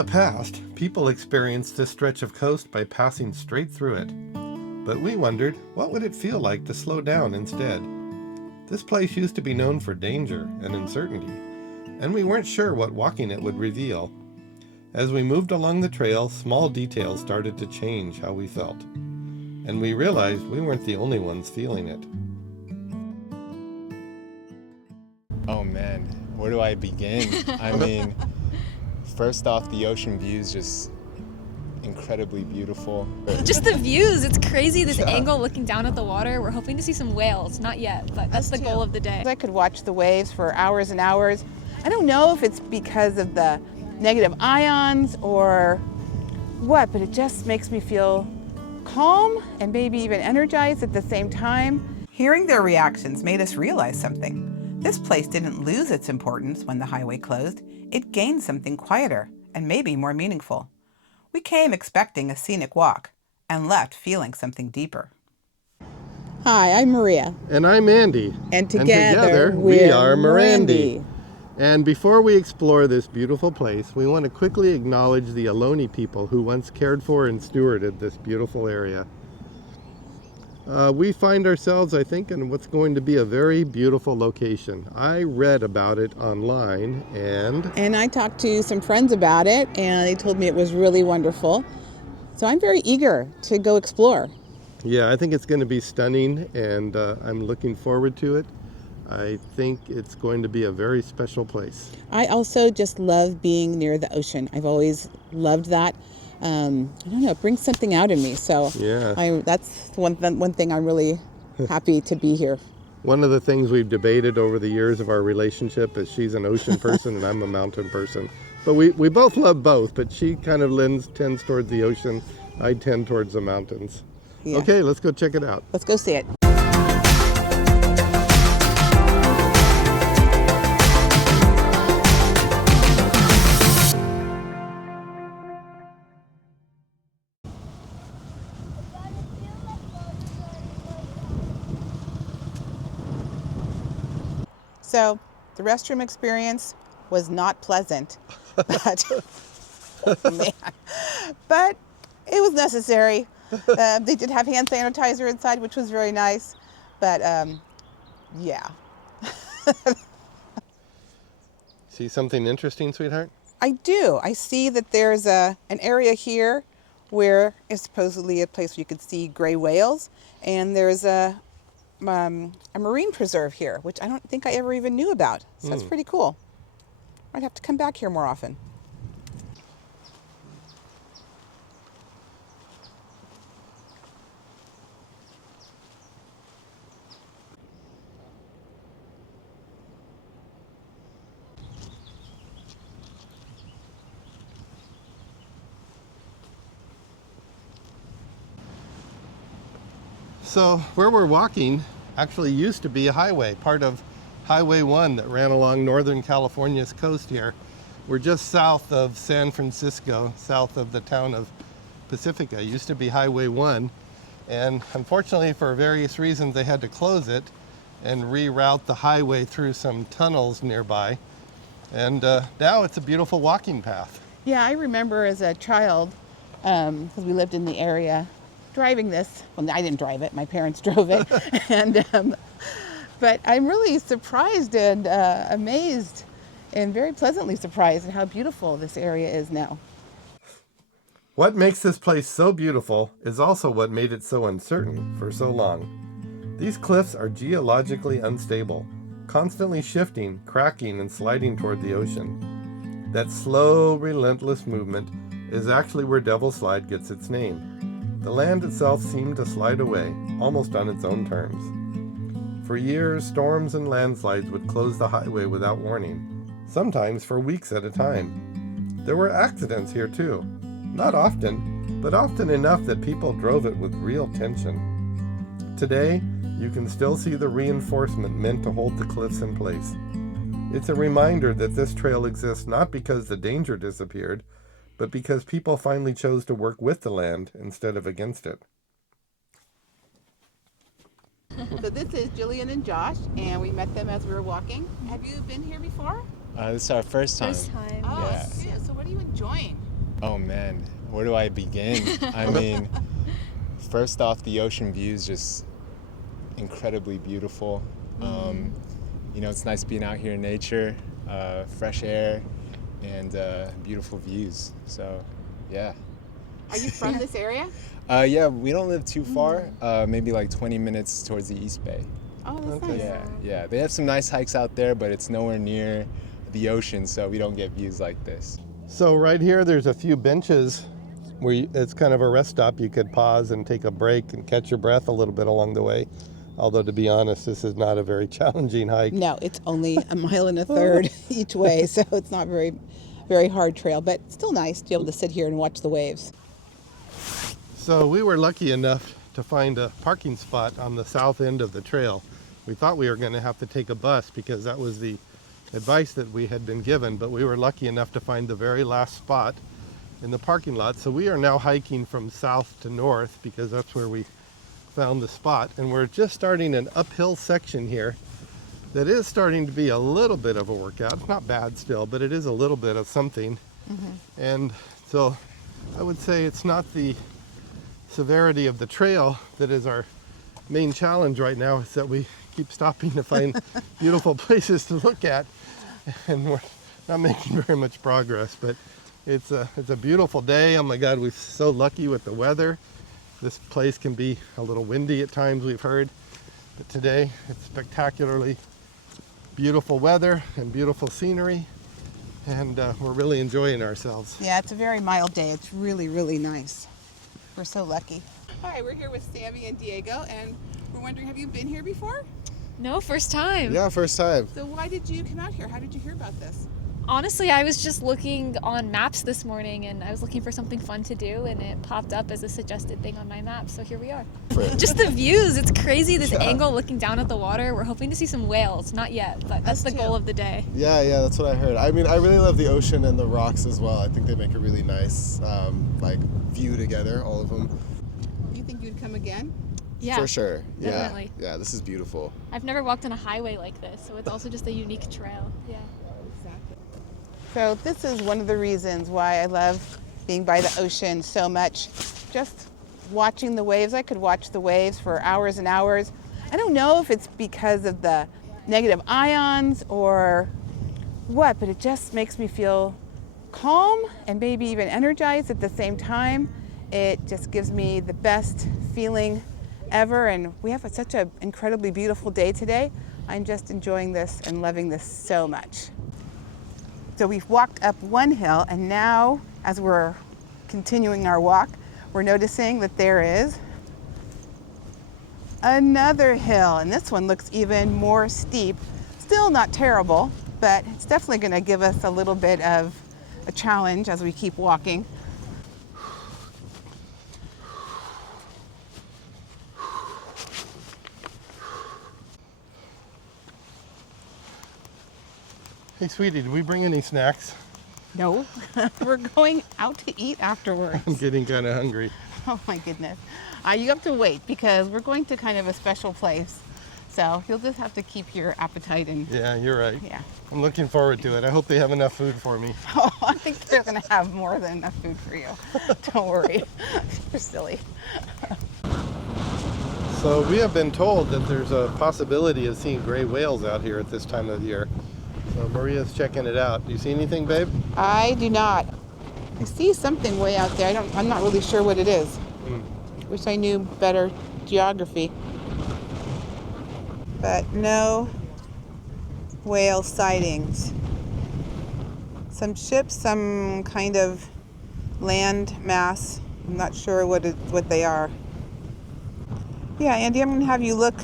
the past, people experienced this stretch of coast by passing straight through it. But we wondered, what would it feel like to slow down instead? This place used to be known for danger and uncertainty, and we weren't sure what walking it would reveal. As we moved along the trail, small details started to change how we felt. And we realized we weren't the only ones feeling it. Oh man, where do I begin? I mean, first off, the ocean view is just incredibly beautiful. Just the views, it's crazy, this angle looking down at the water. We're hoping to see some whales, not yet, but that's the goal of the day. I could watch the waves for hours and hours. I don't know if it's because of the negative ions or what, but it just makes me feel calm and maybe even energized at the same time. Hearing their reactions made us realize something. This place didn't lose its importance when the highway closed. It gained something quieter and maybe more meaningful. We came expecting a scenic walk and left feeling something deeper. Hi, I'm Maria. And I'm Andy. And together we are Mirandy. And before we explore this beautiful place, we want to quickly acknowledge the Ohlone people who once cared for and stewarded this beautiful area. We find ourselves, I think, in what's going to be a very beautiful location. I read about it online And I talked to some friends about it, and they told me it was really wonderful. So I'm very eager to go explore. Yeah, I think it's going to be stunning, and I'm looking forward to it. I think it's going to be a very special place. I also just love being near the ocean. I've always loved that. I don't know, it brings something out in me. So yeah. That's one thing I'm really happy to be here. One of the things we've debated over the years of our relationship is she's an ocean person and I'm a mountain person. But we both love both, but she kind of tends towards the ocean. I tend towards the mountains. Yeah. Okay, let's go check it out. Let's go see it. So the restroom experience was not pleasant, but oh man, but it was necessary. They did have hand sanitizer inside, which was very nice, but yeah. See something interesting, sweetheart? I do. I see that there's an area here where is supposedly a place where you could see gray whales, and there's a marine preserve here, which I don't think I ever even knew about. So that's pretty cool. I'd have to come back here more often. So where we're walking actually used to be a highway, part of Highway 1 that ran along Northern California's coast here. We're just south of San Francisco, south of the town of Pacifica. It used to be Highway 1, and unfortunately for various reasons they had to close it and reroute the highway through some tunnels nearby. And now it's a beautiful walking path. Yeah, I remember as a child, because we lived in the area, driving this. Well, I didn't drive it, my parents drove it. But I'm really surprised and amazed and very pleasantly surprised at how beautiful this area is now. What makes this place so beautiful is also what made it so uncertain for so long. These cliffs are geologically unstable, constantly shifting, cracking, and sliding toward the ocean. That slow, relentless movement is actually where Devil's Slide gets its name. The land itself seemed to slide away, almost on its own terms. For years, storms and landslides would close the highway without warning, sometimes for weeks at a time. There were accidents here too. Not often, but often enough that people drove it with real tension. Today, you can still see the reinforcement meant to hold the cliffs in place. It's a reminder that this trail exists not because the danger disappeared, but because people finally chose to work with the land instead of against it. So this is Jillian and Josh, and we met them as we were walking. Have you been here before? This is our first time. First time. Oh, Yeah. yeah. So what are you enjoying? Oh man, where do I begin? I mean, first off, the ocean view is just incredibly beautiful. You know, it's nice being out here in nature, fresh air, and beautiful views. So, yeah. Are you from this area? Yeah, we don't live too far. Maybe like 20 minutes towards the East Bay. Oh, that's nice. Yeah. They have some nice hikes out there, but it's nowhere near the ocean, so we don't get views like this. So right here, there's a few benches where it's kind of a rest stop. You could pause and take a break and catch your breath a little bit along the way. Although, to be honest, this is not a very challenging hike. No, it's only a mile and a third each way, so it's not very hard trail, but still nice to be able to sit here and watch the waves. So we were lucky enough to find a parking spot on the south end of the trail. We thought we were going to have to take a bus because that was the advice that we had been given, but we were lucky enough to find the very last spot in the parking lot. So we are now hiking from south to north because that's where we found the spot, and we're just starting an uphill section here that is starting to be a little bit of a workout. It's not bad still, but it is a little bit of something. And so I would say it's not the severity of the trail that is our main challenge right now. It's that we keep stopping to find beautiful places to look at, and we're not making very much progress. But it's a beautiful day. Oh my God, we're so lucky with the weather. This place can be a little windy at times, we've heard, but today it's spectacularly beautiful weather and beautiful scenery, and we're really enjoying ourselves. Yeah, it's a very mild day. It's really, really nice. We're so lucky. Hi, we're here with Sammy and Diego, and we're wondering, have you been here before? No, first time. Yeah, first time. So why did you come out here? How did you hear about this? Honestly, I was just looking on maps this morning and I was looking for something fun to do and it popped up as a suggested thing on my map, so here we are. Just the views, it's crazy, this angle looking down at the water. We're hoping to see some whales, not yet, but that's the goal of the day. Yeah, that's what I heard. I mean, I really love the ocean and the rocks as well. I think they make a really nice view together, all of them. You think you'd come again? Yeah, for sure. definitely. Yeah, this is beautiful. I've never walked on a highway like this, so it's also just a unique trail. Yeah. Exactly. So this is one of the reasons why I love being by the ocean so much. Just watching the waves. I could watch the waves for hours and hours. I don't know if it's because of the negative ions or what, but it just makes me feel calm and maybe even energized at the same time. It just gives me the best feeling ever, and we have such an incredibly beautiful day today. I'm just enjoying this and loving this so much. So we've walked up one hill, and now as we're continuing our walk, we're noticing that there is another hill, and this one looks even more steep. Still not terrible, but it's definitely going to give us a little bit of a challenge as we keep walking. Hey sweetie, did we bring any snacks? No, we're going out to eat afterwards. I'm getting kind of hungry. Oh my goodness. You have to wait because we're going to kind of a special place. So you'll just have to keep your appetite and Yeah, you're right. yeah. I'm looking forward to it. I hope they have enough food for me. Oh, I think they're going to have more than enough food for you. Don't worry. You're silly. So we have been told that there's a possibility of seeing gray whales out here at this time of the year. So Maria's checking it out. Do you see anything, babe? I do not. I see something way out there. I'm not really sure what it is. Wish I knew better geography. But no whale sightings. Some ships, some kind of land mass. I'm not sure what they are. Yeah, Andy, I'm going to have you look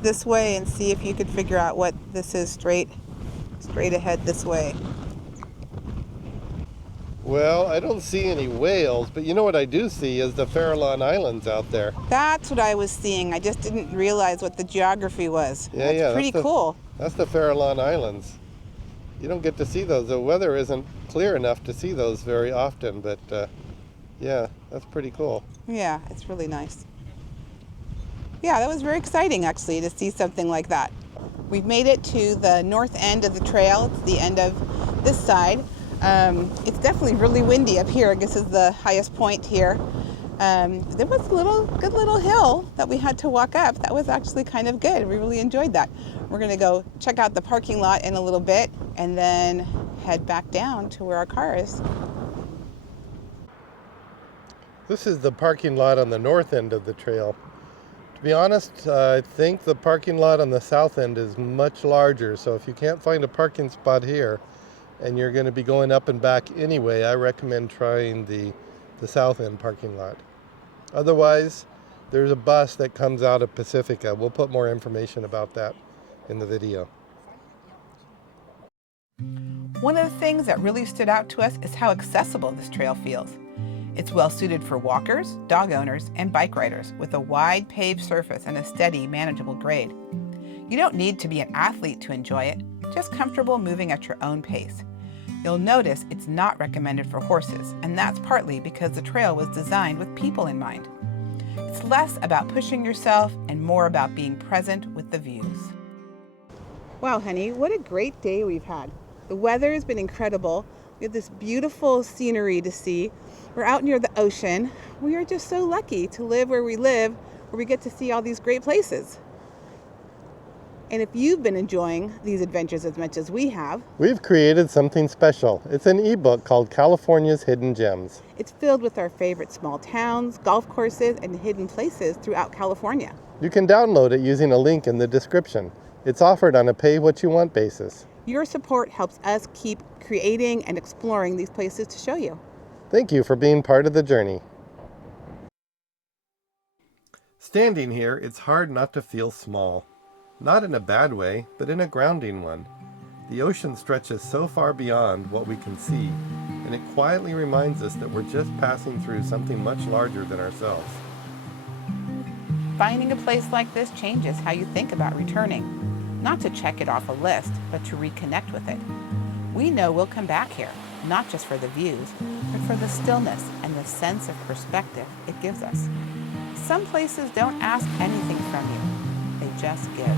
this way and see if you could figure out what this is straight ahead this way. Well, I don't see any whales, but you know what I do see is the Farallon Islands out there. That's what I was seeing. I just didn't realize what the geography was. Yeah, That's pretty cool. That's the Farallon Islands. You don't get to see those. The weather isn't clear enough to see those very often, but yeah, that's pretty cool. Yeah, it's really nice. Yeah, that was very exciting actually to see something like that. We've made it to the north end of the trail. It's the end of this side. It's definitely really windy up here. I guess is the highest point here. There was a good little hill that we had to walk up. That was actually kind of good. We really enjoyed that. We're going to go check out the parking lot in a little bit and then head back down to where our car is. This is the parking lot on the north end of the trail. To be honest, I think the parking lot on the south end is much larger, so if you can't find a parking spot here and you're going to be going up and back anyway, I recommend trying the south end parking lot. Otherwise, there's a bus that comes out of Pacifica. We'll put more information about that in the video. One of the things that really stood out to us is how accessible this trail feels. It's well suited for walkers, dog owners, and bike riders with a wide paved surface and a steady, manageable grade. You don't need to be an athlete to enjoy it, just comfortable moving at your own pace. You'll notice it's not recommended for horses, and that's partly because the trail was designed with people in mind. It's less about pushing yourself and more about being present with the views. Wow, honey, what a great day we've had. The weather has been incredible. We have this beautiful scenery to see. We're out near the ocean. We are just so lucky to live where we live, where we get to see all these great places. And if you've been enjoying these adventures as much as we have, We've created something special. It's an ebook called California's Hidden Gems. it's filled with our favorite small towns, golf courses, and hidden places throughout California. You can download it using a link in the description. It's offered on a pay-what-you-want basis. Your support helps us keep creating and exploring these places to show you. Thank you for being part of the journey. Standing here, it's hard not to feel small. Not in a bad way, but in a grounding one. The ocean stretches so far beyond what we can see, and it quietly reminds us that we're just passing through something much larger than ourselves. Finding a place like this changes how you think about returning. Not to check it off a list, but to reconnect with it. We know we'll come back here, not just for the views, but for the stillness and the sense of perspective it gives us. Some places don't ask anything from you, they just give.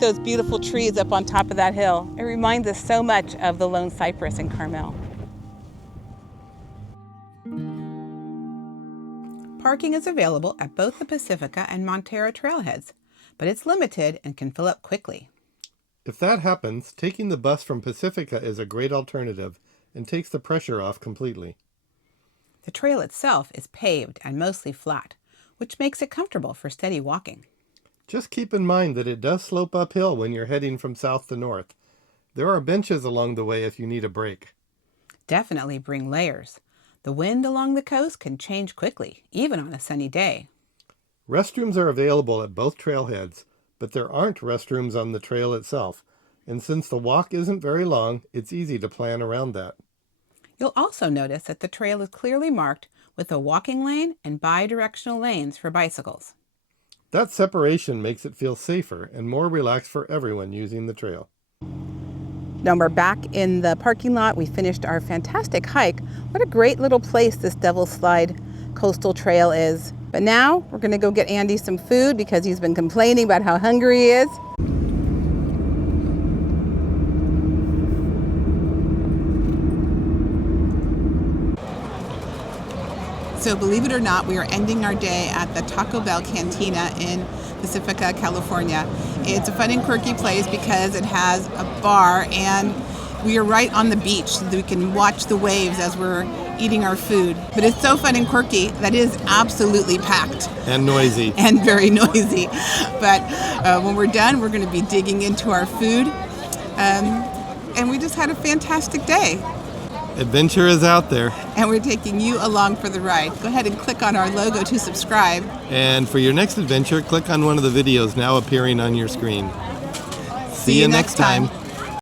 Those beautiful trees up on top of that hill. It reminds us so much of the lone cypress in Carmel. Parking is available at both the Pacifica and Montero trailheads, but it's limited and can fill up quickly. If that happens, taking the bus from Pacifica is a great alternative and takes the pressure off completely. The trail itself is paved and mostly flat, which makes it comfortable for steady walking. Just keep in mind that it does slope uphill when you're heading from south to north. There are benches along the way if you need a break. Definitely bring layers. The wind along the coast can change quickly, even on a sunny day. Restrooms are available at both trailheads, but there aren't restrooms on the trail itself. And since the walk isn't very long, it's easy to plan around that. You'll also notice that the trail is clearly marked with a walking lane and bi-directional lanes for bicycles. That separation makes it feel safer and more relaxed for everyone using the trail. Now we're back in the parking lot. We finished our fantastic hike. What a great little place this Devil's Slide coastal trail is. But now we're gonna go get Andy some food because he's been complaining about how hungry he is. So believe it or not, we are ending our day at the Taco Bell Cantina in Pacifica, California. It's a fun and quirky place because it has a bar and we are right on the beach so that we can watch the waves as we're eating our food. But it's so fun and quirky that it is absolutely packed. And noisy. And very noisy. But when we're done, we're going to be digging into our food. And we just had a fantastic day. Adventure is out there. And we're taking you along for the ride. Go ahead and click on our logo to subscribe. And for your next adventure, click on one of the videos now appearing on your screen. See you next time.